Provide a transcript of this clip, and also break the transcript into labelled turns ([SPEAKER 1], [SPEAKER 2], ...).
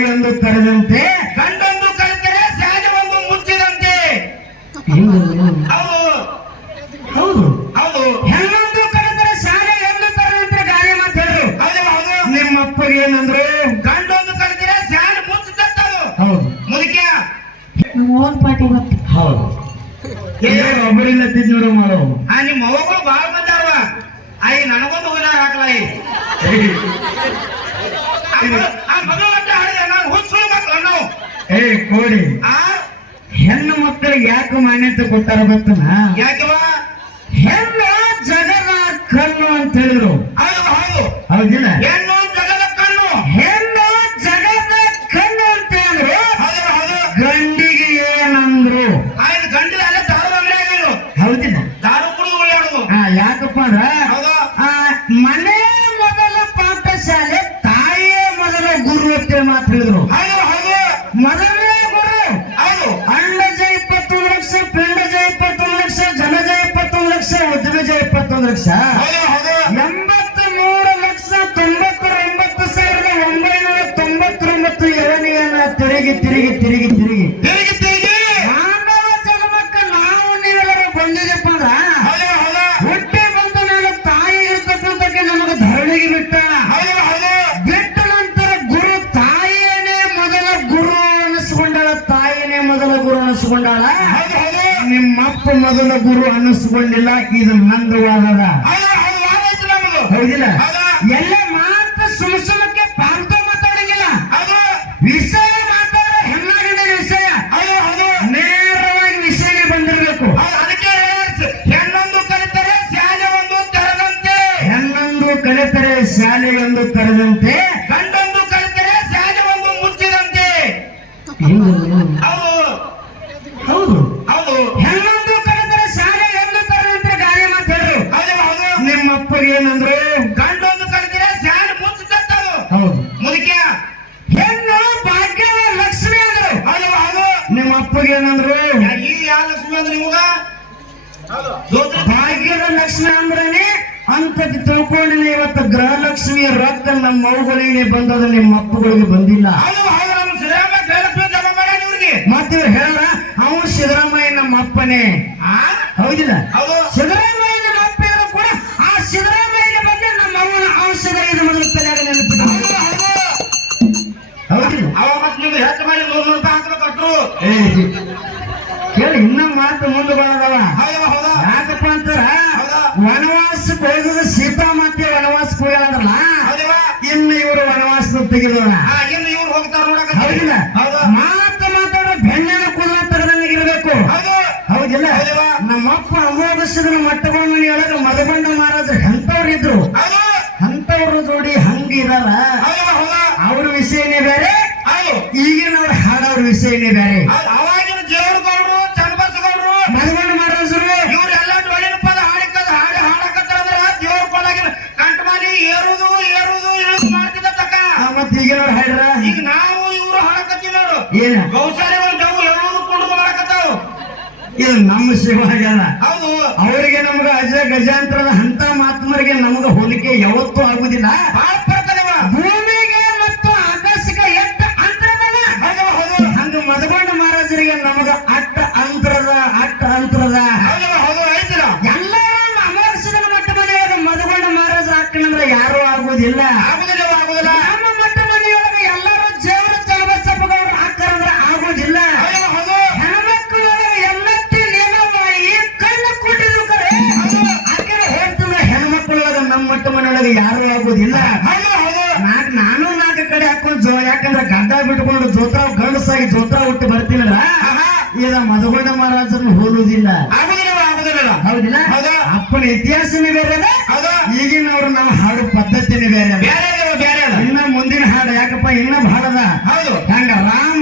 [SPEAKER 1] ಶಾಲೆಯೊಂದು ಕರೆದಂತೆ
[SPEAKER 2] ಗಂಡೊಂದು ಕಲಿತರೆ ಸಹಜವೊಂದು ಮುಚ್ಚಿದಂತೆ. ಹೌದು.
[SPEAKER 1] ಹೌದು.
[SPEAKER 2] ಹೌದು.
[SPEAKER 1] ಹೆಣ್ಣೊಂದು ಕರೆದರೆ ಶಾಲೆ ಎಂದು ಕರೆದಂತೆ ಗಾಳಿ ಮಾತಾಡು
[SPEAKER 2] ಹೌದು ಹೌದು.
[SPEAKER 1] ನಿಮ್ಮ ಅಪ್ಪಗೆ ಏನಂದ್ರು?
[SPEAKER 2] ಗಂಡೊಂದು ಕಲಿತರೆ ಸಹಜ ಮುಚ್ಚುತ್ತದು
[SPEAKER 1] ಹೌದು.
[SPEAKER 2] ಮುದುಕ್ಯ.
[SPEAKER 3] ನಮ್ಮ ಓನ್ ಪಾರ್ಟಿ ಬಂತು
[SPEAKER 1] ಹೌದು. ಒಬ್ಬರಿಂದ ನೋಡು ಮಾಡೋ.
[SPEAKER 2] ಆ ನಿಮ್ಮ ಅವ್ವಗಳು ಬಾಳ ಬಂದಾರವ. ಆಯ್ ನನಗೊಂದು ಹುನಾರ ಹಾಕಲಾಯಿ ಆ ಮಗಳ ಆ?
[SPEAKER 1] ಹೆಣ್ಣು ಮಕ್ಕಳಿಗೆ ಯಾಕೆ ಮಾನ್ಯತೆ ಕೊಟ್ಟಾರ ಗೊತ್ತನ?
[SPEAKER 2] ಯಾಕೆವ
[SPEAKER 1] ಉದ್ಯಮಜ ಲಕ್ಷ? ಎಂಬತ್ತ ಮೂರು ಲಕ್ಷ ತೊಂಬತ್ತೊಂಬತ್ತು ಸಾವಿರದ ಒಂಬೈನೂರ ತೊಂಬತ್ತೊಂಬತ್ತು ಎರಡನೆಯನ್ನ ತಿರುಗಿ ತಿರುಗಿ ತಿರುಗಿ ತಿರುಗಿ.
[SPEAKER 2] ತಿರುಗಿ ತಿರುಗಿ.
[SPEAKER 1] ಮಾನವ ಜನ್ಮಕ್ಕ ನಾವು ನೀವೆಲ್ಲರೂ ಬಂದಿದೆಪ್ಪ ಅಂದ್ರ?
[SPEAKER 2] ಹೌದು ಹೌದು.
[SPEAKER 1] ಹುಟ್ಟಿ ಬಂದ ನಾನು ತಾಯಿ ಇರ್ತಕ್ಕಂಥಕ್ಕೆ ನಮಗೆ ಧರಣಿಗೆ ಬಿಟ್ಟ. ಬಿಟ್ಟ ನಂತರ ಗುರು ತಾಯಿಯೇ ಮೊದಲ ಗುರು ಅನಿಸ್ಕೊಂಡಾಳ ತಾಯಿನೇ ಮೊದಲ ಗುರು ಅನಿಸ್ಕೊಂಡಾಳ
[SPEAKER 2] ಹೌದು
[SPEAKER 1] ಅಪ್ಪ ಮೊದಲ ಗುರು ಅನ್ನಿಸ್ಕೊಂಡಿಲ್ಲ ಇದು ನಂದು ವಾದದ. ಹೌದಿಲ್ಲ?
[SPEAKER 2] ಹೌದಾ?
[SPEAKER 1] ಎಲ್ಲ ಮಾತು ಸುಮ್ ಸುಮ್ಮಕ್ಕೆ ಪಾರ್ಥ ಮಾತಾಡಂಗಿಲ್ಲ
[SPEAKER 2] ಅದು
[SPEAKER 1] ವಿಷಯ ಮಾತಾಡ ಹೆಣ್ಣಾಗಂಡ ವಿಷಯ.
[SPEAKER 2] ಅಯ್ಯೋ ಹೌದು.
[SPEAKER 1] ನೇರವಾಗಿ ವಿಷಯ ಬಂದಿರಬೇಕು.
[SPEAKER 2] ಅದಕ್ಕೆ ಹೆಣ್ಣೊಂದು ಕಲಿತರೆ ಸಹಜವೊಂದು ತೆರೆದಂತೆ.
[SPEAKER 1] ಹೆಣ್ಣೊಂದು ಕಲಿತರೆ ಶಾಲೆಯೊಂದು ಕರೆದಂತೆ
[SPEAKER 2] ಗಂಡೊಂದು
[SPEAKER 1] ನಿಮ್ಮ ಏನಂದ್ರೆ
[SPEAKER 2] ಗಂಡೊಂದು ಕಲಿತರೆ ಸ್ಯಾನ್ ಮುಚ್ಚುತ್ತದು
[SPEAKER 1] ಹೌದು.
[SPEAKER 2] ಮುದುಕಿಯ
[SPEAKER 1] ಹೆಣ್ಣು ಭಾಗ್ಯ ಲಕ್ಷ್ಮಿ ಅಂದ್ರೆ.
[SPEAKER 2] ಅದು ಅದು
[SPEAKER 1] ನಿಮ್ಮ ಅಪ್ಪಗೆ ಏನಂದ್ರೆ?
[SPEAKER 2] ಯಾ- ಈ ಯಾವ ಲಕ್ಷ್ಮಿ ಅಂದ್ರೆ ನಿಮಗ? ದೋತ್ರ
[SPEAKER 1] ಭಾಗ್ಯದ ಲಕ್ಷ್ಮಿ ಅಂದ್ರೇನೆ ಅಂತ ತಿಳ್ಕೊಂಡಿನ ಇವತ್ತು ಗೃಹಲಕ್ಷ್ಮಿಯ ರಕ್ತ ನಮ್ಮ ಮಗುಗಳಿಗೆ ಬಂದದ ನಿಮ್ಮ ಅಪ್ಪಗಳಿಗೆ ಬಂದಿಲ್ಲ. ಮತ್ತೆ ಇವ್ರು ಹೇಳ ಅವನು ಸಿದ್ದರಾಮಯ್ಯ ನಮ್ಮ ಅಪ್ಪನೇ.
[SPEAKER 2] ಆ?
[SPEAKER 1] ಹೌದಿಲ್ಲ?
[SPEAKER 2] ಹೌದು.
[SPEAKER 1] ಸಿದ್ದರಾಮಯ್ಯ
[SPEAKER 2] ಹಾ ಇನ್ನು ಇವ್ರು ಹೋಗ್ತಾರ ನೋಡಕ
[SPEAKER 1] ಹೌದಿಲ್ಲ.
[SPEAKER 2] ಹೌದು.
[SPEAKER 1] ಮಾತು ಮಾತಾಡೋ ಬೆಣ್ಣೆನ ಕುದುರ ತರದಂಗೆ ಇರಬೇಕು
[SPEAKER 2] ಹೌದು.
[SPEAKER 1] ಹೌದಿಲ್ಲ. ನಮ್ಮಪ್ಪ ಅಮೋಘಸಿದ ಮಟ್ಟಗೊಂಡ ಹೇಳಿದ್ರೆ ಮದಗೊಂಡ ಮಹಾರಾಜರು ಎಂತವ್ರು ಇದ್ರು? ಅಂತವ್ರ ಜೋಡಿ
[SPEAKER 2] ಹೌದು ಹೌದು.
[SPEAKER 1] ಅವ್ರ ವಿಷಯನೇ ಬೇರೆ. ಈಗಿನವ್ರ ಹಾಡೋರ್ ವಿಷಯನೇ ಬೇರೆ. ಈಗಿನವ್ರ ಹಾಡ್ರ
[SPEAKER 2] ಈಗ ನಾವು ಇವರು ಹಾಡಕತ್ತೀವಿ ನೋಡು.
[SPEAKER 1] ಏನ?
[SPEAKER 2] ಒಂದು ಡವು ಎಳುವುದು ಕುಡುದು ಮಾಡಕತ್ತಾವು.
[SPEAKER 1] ಇದು ನಮ್ಮ ಶಿವಾಜನ
[SPEAKER 2] ಹೌದು.
[SPEAKER 1] ಅವರಿಗೆ ನಮ್ಗ ಅಜ ಗಜಾಂತರದ ಹಂತ ಮಾತ್ಮರಿಗೆ ನಮ್ಗ ಹೋಲಿಕೆ ಯಾವತ್ತೂ ಆಗುದಿಲ್ಲ. ಭೂಮಿಗೆ ಮತ್ತು ಆಕಾಶಕ್ಕೆ ಎಟ್ಟ ಅಂತರದಲ್ಲ ಹಂಗ ಮದಗೊಂಡ ಮಹಾರಾಜರಿಗೆ ನಮಗ ಅಟ್ಟ ಅಂತರದ ಅಟ್ಟ ಅಂತರದ.
[SPEAKER 2] ಹೌದು ಹೌದು ಐತಿಲ್ಲ
[SPEAKER 1] ಎಲ್ಲರೂ ಅಮರ್ಸಿದ ಮಟ್ಟ ಮನೆಯೊಳಗ ಮದಗೊಂಡ ಮಹಾರಾಜ ಹಾಕಣಂದ್ರೆ ಯಾರು ಆಗುದಿಲ್ಲ. ನಾಕ್ ನಾನು ನಾಲ್ಕು ಕಡೆ ಹಾಕೊಂಡು ಜೋ ಯಾಕಂದ್ರೆ ಗಡ್ಡ ಬಿಟ್ಕೊಂಡು ಜೋತ್ರ ಗಂಡಸಾಗಿ ಜೋತ್ರ ಹುಟ್ಟು ಬರ್ತೀನಲ್ಲ. ಈಗ ಮಧುಗೊಂಡ ಮಹಾರಾಜರು ಹೋಲುವುದಿಲ್ಲ
[SPEAKER 2] ಆಗುದಿಲ್ಲ ಆಗುದಿಲ್ಲ.
[SPEAKER 1] ಹೌದಿಲ್ಲ?
[SPEAKER 2] ಹೌದು.
[SPEAKER 1] ಅಪ್ಪನ ಇತಿಹಾಸನೇ ಬೇರೆ
[SPEAKER 2] ಈಗಿನ
[SPEAKER 1] ಅವ್ರ ನಾವು ಹಾಡು ಪದ್ಧತಿನೇ ಬೇರೆ
[SPEAKER 2] ಬೇರೆ ಬೇರೆ
[SPEAKER 1] ಇನ್ನ ಮುಂದಿನ ಹಾಡು ಯಾಕಪ್ಪ ಇನ್ನ ಬಹಳ ಅದ
[SPEAKER 2] ಹೌದು.
[SPEAKER 1] ಹಂಗ ರಾಮ